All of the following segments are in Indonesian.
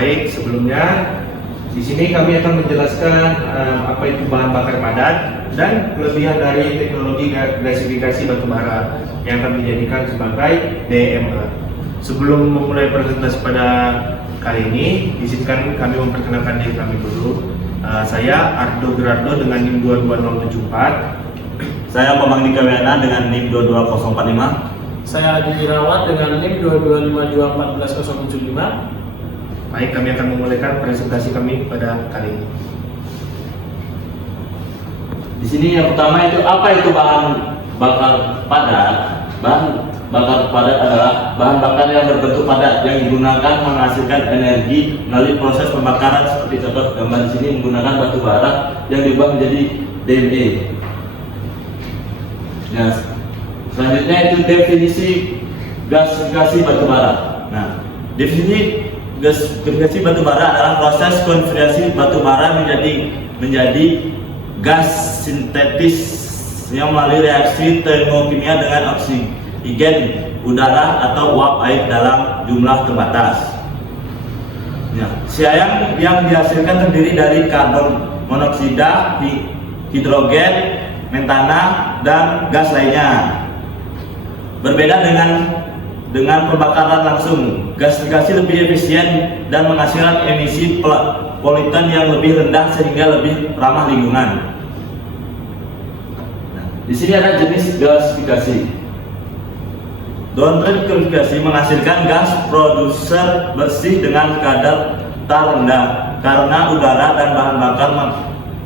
Baik, sebelumnya di sini kami akan menjelaskan apa itu bahan bakar padat dan kelebihan dari teknologi gasifikasi batubara yang akan dijadikan sebagai DMA. Sebelum memulai presentasi pada kali ini, izinkan kami memperkenalkan diri kami dulu. Saya Ardo Gerardo dengan NIM 22074. Saya Pemangdi Kawiana dengan NIM 22045. Saya Adi Dirawat dengan NIM 225214075. Baik, kami akan memulaikan presentasi kami pada kali ini. Di sini yang pertama itu apa itu bahan bakar padat? Bahan bakar padat adalah bahan bakar yang berbentuk padat yang digunakan menghasilkan energi melalui proses pembakaran, seperti contoh gambar di sini menggunakan batu bara yang diubah menjadi DME. Ya, selanjutnya itu definisi gasifikasi batubara. Nah, definisi gasifikasi batubara adalah proses konversi batubara menjadi gas sintetis yang melalui reaksi termokimia dengan oksigen udara atau uap air dalam jumlah terbatas. Ya, siang yang dihasilkan terdiri dari karbon monoksida, hidrogen, metana, dan gas lainnya. Berbeda dengan pembakaran langsung, gasifikasi lebih efisien dan menghasilkan emisi polutan yang lebih rendah sehingga lebih ramah lingkungan. Nah, di sini ada jenis gasifikasi. Downstream gasifikasi menghasilkan gas produser bersih dengan kadar rendah karena udara dan bahan bakar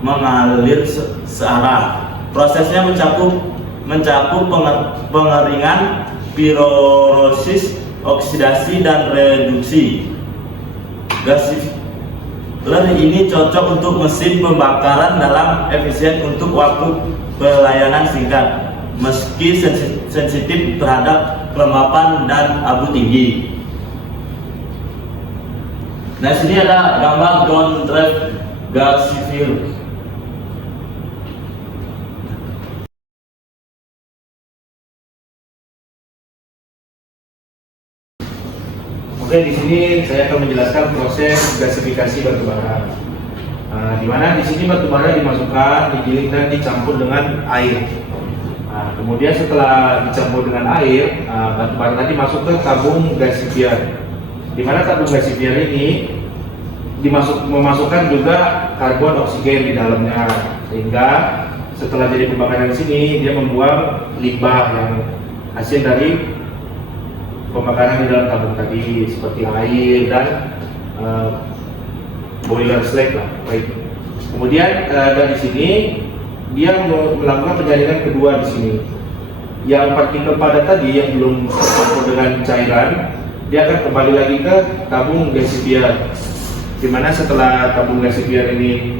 mengalir searah. Prosesnya mencakup pengeringan, pirorosis, oksidasi, dan reduksi. Gasifiller ini cocok untuk mesin pembakaran dalam efisien untuk waktu pelayanan singkat, meski sensitif terhadap kelembapan dan abu tinggi. Nah, sini ada gambar downstream gasifier. Oke, di sini saya akan menjelaskan proses gasifikasi batubara. Di mana di sini batubara dimasukkan, digiling dan dicampur dengan air. Kemudian setelah dicampur dengan air, batubara tadi masuk ke tabung gasifier. Di mana tabung gasifier ini memasukkan juga karbon oksigen di dalamnya, sehingga setelah jadi pembakaran di sini dia membuang limbah yang hasil dari pembakaran di dalam tabung tadi, seperti air dan boiler slag lah. Baik. Kemudian dari sini dia melakukan penyaringan kedua di sini. Yang partikel padat tadi yang belum tercampur dengan cairan, dia akan kembali lagi ke tabung gasifier. Dimana setelah tabung gasifier ini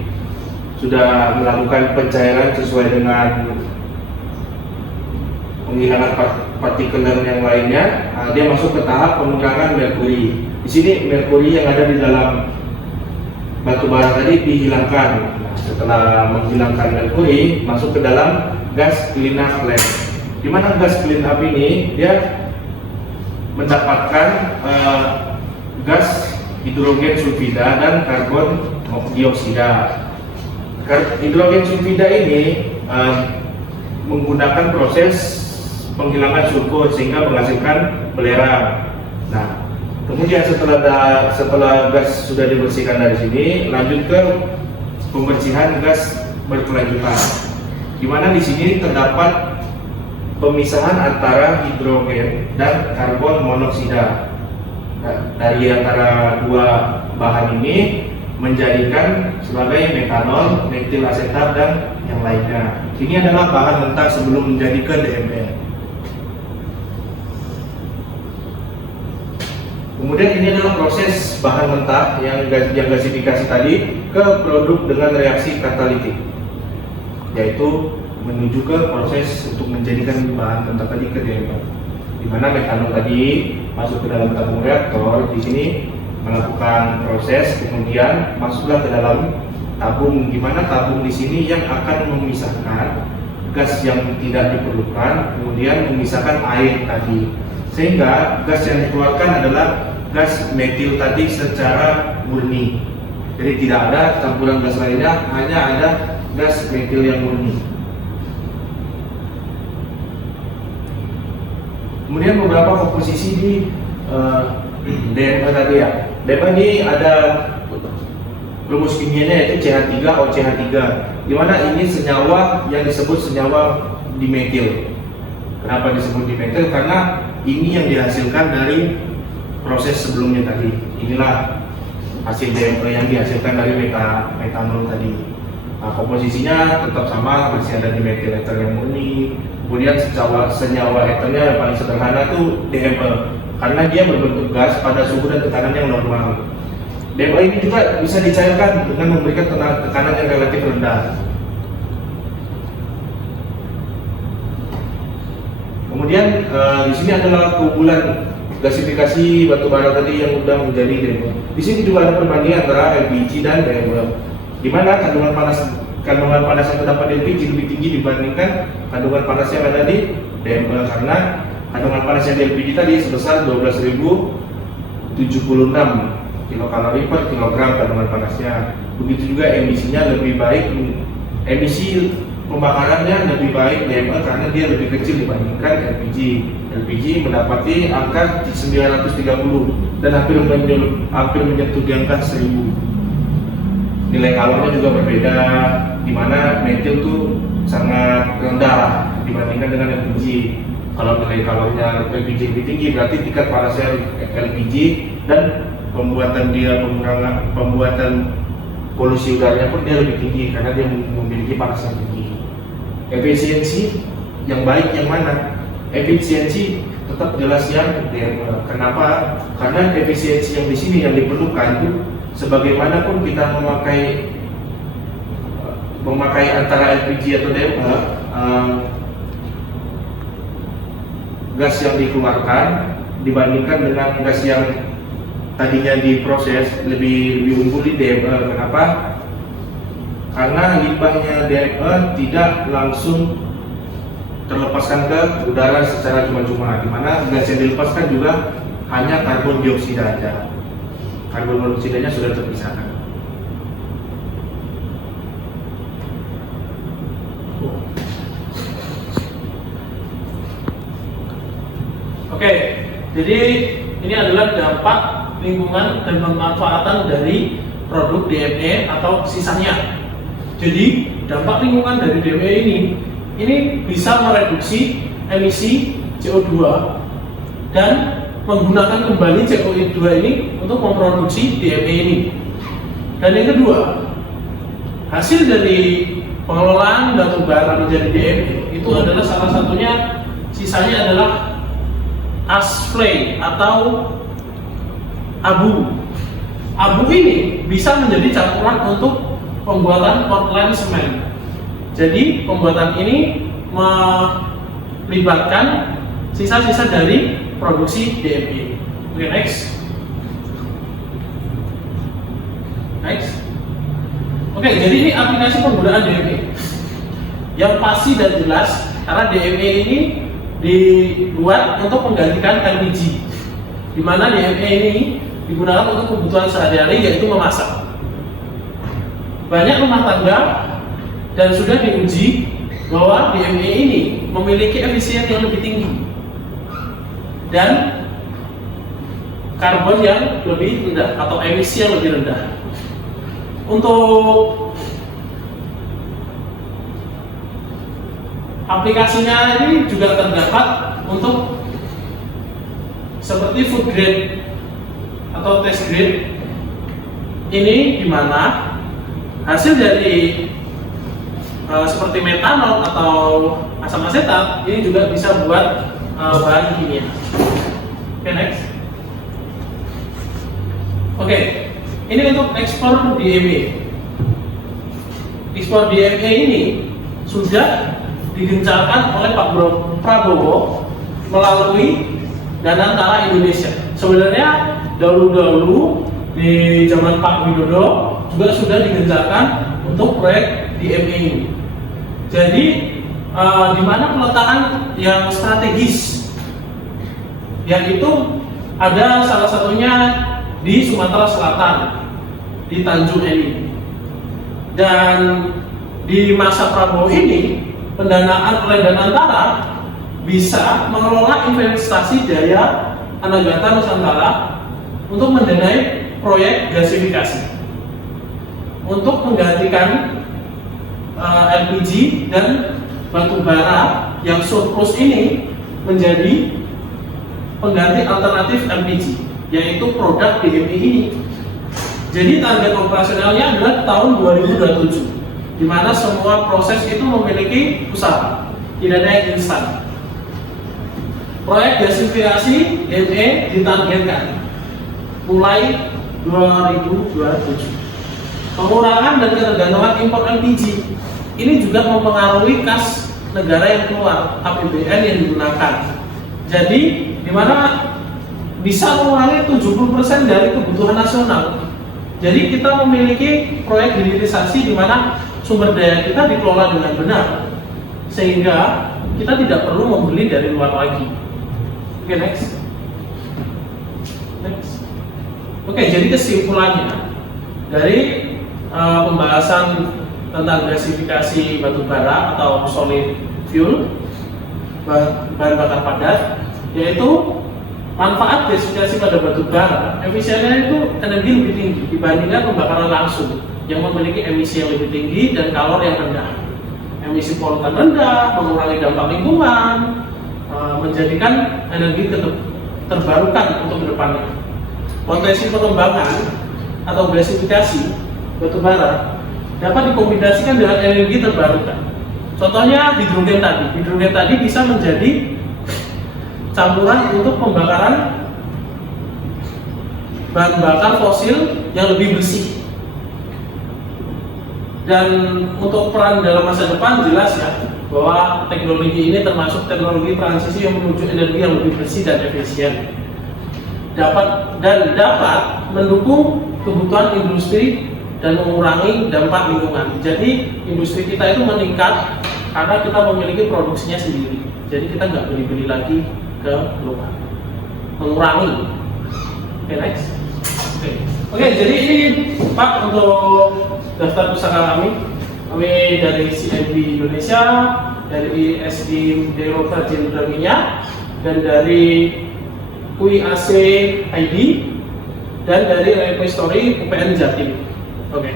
sudah melakukan pencairan sesuai dengan penghilangan partikel yang lainnya, dia masuk ke tahap pengurangan merkuri. Di sini merkuri yang ada di dalam batu bara tadi dihilangkan. Nah, setelah menghilangkan merkuri, masuk ke dalam gas clean up lamp. Di mana gas clean up ini dia mendapatkan gas hidrogen sulfida dan karbon dioksida. Hidrogen sulfida ini menggunakan proses penghilangan sulfur sehingga menghasilkan belerang. Nah, kemudian setelah gas sudah dibersihkan dari sini, lanjut ke pembersihan gas berkelanjutan. Di mana di sini terdapat pemisahan antara hidrogen dan karbon monoksida. Nah, dari antara dua bahan ini menjadikan sebagai metanol, metil asetat, dan yang lainnya. Ini adalah bahan mentah sebelum menjadikan DME. Kemudian ini adalah proses bahan mentah yang gasifikasi tadi ke produk dengan reaksi katalitik, yaitu menuju ke proses untuk menjadikan bahan mentah tadi ke DME. Di mana metanol tadi masuk ke dalam tabung reaktor, di sini melakukan proses, kemudian masuklah ke dalam tabung, di mana tabung di sini yang akan memisahkan gas yang tidak diperlukan, kemudian memisahkan air tadi, sehingga gas yang dikeluarkan adalah gas metil tadi secara murni. Jadi tidak ada campuran gas lainnya, hanya ada gas metil yang murni. Kemudian beberapa komposisi di DME tadi ya. DME ini ada rumus kimianya yaitu CH3OCH3, di mana ini senyawa yang disebut senyawa dimetil. Kenapa disebut dimetil? Karena ini yang dihasilkan dari proses sebelumnya tadi. Inilah hasil DME yang dihasilkan dari metanol tadi. Nah, komposisinya tetap sama, masih ada dimetil ether yang murni. Kemudian senyawa ethernya yang paling sederhana itu DME, karena dia berbentuk gas pada suhu dan tekanan yang normal. DME ini juga bisa dicairkan dengan memberikan tekanan yang relatif rendah. Kemudian di sini adalah keunggulan gasifikasi batu bara tadi yang sudah menjadi DME. Di sini juga ada perbandingan antara LPG dan DME, di mana kandungan panas yang terdapat di LPG lebih tinggi dibandingkan kandungan panas yang ada di DME, karena kandungan panas yang di LPG tadi sebesar 12.076 kilokalori per kilogram kandungan panasnya. Begitu juga emisinya lebih baik, emisi pembakarannya lebih baik DME karena dia lebih kecil dibandingkan LPG. LPG mendapati angka 930 dan hampir menyentuh di angka 1000. Nilai kalornya juga berbeda, di mana metil tuh sangat rendah dibandingkan dengan LPG. Kalau nilai kalornya LPG lebih tinggi, berarti tingkat panasnya LPG dan pembuatan polusi udaranya pun dia lebih tinggi karena dia memiliki panas yang tinggi. Efisiensi yang baik yang mana? Efisiensi tetap jelas yang DME. Kenapa? Karena efisiensi yang di sini yang diperlukan itu sebagaimanapun kita memakai antara LPG atau DME, gas yang dikeluarkan dibandingkan dengan gas yang tadinya diproses lebih unggul di DME. Kenapa? Karena limbahnya DME tidak langsung terlepaskan ke udara secara cuma-cuma, di mana gas yang dilepaskan juga hanya karbon dioksida aja. Karbon monoksidanya sudah terpisahkan. Oke, jadi ini adalah dampak lingkungan dan pemanfaatan dari produk DME atau sisanya. Jadi dampak lingkungan dari DME ini bisa mereduksi emisi CO2 dan menggunakan kembali CO2 ini untuk memproduksi DME ini. Dan yang kedua, hasil dari pengelolaan batu bara menjadi DME itu adalah salah satunya, sisanya adalah ash flake atau abu. Abu ini bisa menjadi campuran untuk pembuatan Portland semen. Jadi pembuatan ini melibatkan sisa-sisa dari produksi DME. Oke, next. Oke, jadi ini aplikasi penggunaan DME yang pasti dan jelas, karena DME ini dibuat untuk menggantikan LPG, di mana DME ini digunakan untuk kebutuhan sehari-hari, yaitu memasak. Banyak rumah tangga dan sudah diuji bahwa DME ini memiliki efisien yang lebih tinggi dan karbon yang lebih rendah atau emisi yang lebih rendah. Untuk aplikasinya ini juga terdapat untuk seperti food grade atau test grade. Ini di mana hasil dari seperti metanol atau asam asetat ini juga bisa buat bahan kimia. Oke, next. Oke, ini untuk ekspor DME. Ekspor DME ini sudah digencarkan oleh Pak Prabowo melalui Danantara Indonesia. Sebenarnya dahulu di zaman Pak Widodo juga sudah digencarkan untuk proyek DME ini. Jadi di mana peletakan yang strategis, yaitu ada salah satunya di Sumatera Selatan, di Tanjung Elim. Dan di masa Prabowo ini, pendanaan oleh Danantara bisa mengelola investasi daya Anagata Nusantara untuk mendanai proyek gasifikasi untuk menggantikan LPG dan batu bara yang surplus ini menjadi pengganti alternatif LPG, yaitu produk DME ini. Jadi target operasionalnya adalah tahun 2027, di mana semua proses itu memiliki usaha, tidak ada yang instan. Proyek gasifikasi DME ditargetkan mulai 2027. Pengurangan dan ketergantungan impor LPG ini juga mempengaruhi kas negara yang keluar, APBN yang digunakan. Jadi, di mana bisa mengurangi 70% dari kebutuhan nasional. Jadi kita memiliki proyek hilirisasi di mana sumber daya kita dikelola dengan benar, sehingga kita tidak perlu membeli dari luar lagi. Oke, next. Oke, jadi kesimpulannya dari pembahasan tentang gasifikasi batu bara atau solid fuel, bahan bakar padat, yaitu manfaat gasifikasi pada batu bara, efisiennya itu energi lebih tinggi dibandingkan pembakaran langsung yang memiliki emisi yang lebih tinggi dan kalor yang rendah. Emisi polutan rendah, mengurangi dampak lingkungan, menjadikan energi terbarukan untuk kedepannya. Potensi pengembangan atau gasifikasi batu bara dapat dikombinasikan dengan energi terbarukan. Contohnya hidrogen tadi. Hidrogen tadi bisa menjadi campuran untuk pembakaran bahan bakar fosil yang lebih bersih. Dan untuk peran dalam masa depan jelas ya bahwa teknologi ini termasuk teknologi transisi yang menuju energi yang lebih bersih dan efisien. Dapat mendukung kebutuhan industri dan mengurangi dampak lingkungan. Jadi industri kita itu meningkat karena kita memiliki produksinya sendiri. Jadi kita nggak beli-beli lagi ke luar. Mengurangi. Oke, next. Oke, jadi ini Pak untuk daftar pusaka kami. Kami dari CNB Indonesia, dari ISD Dewa Jenderal Minyak, dan dari UIAC ID, dan dari Repository UPN Jatim. Oke.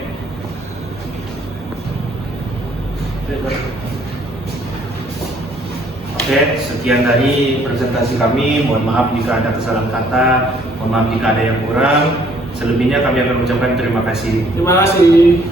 Oke, sekian dari presentasi kami. Mohon maaf jika ada kesalahan kata, mohon maaf jika ada yang kurang. Selebihnya kami akan ucapkan terima kasih. Terima kasih.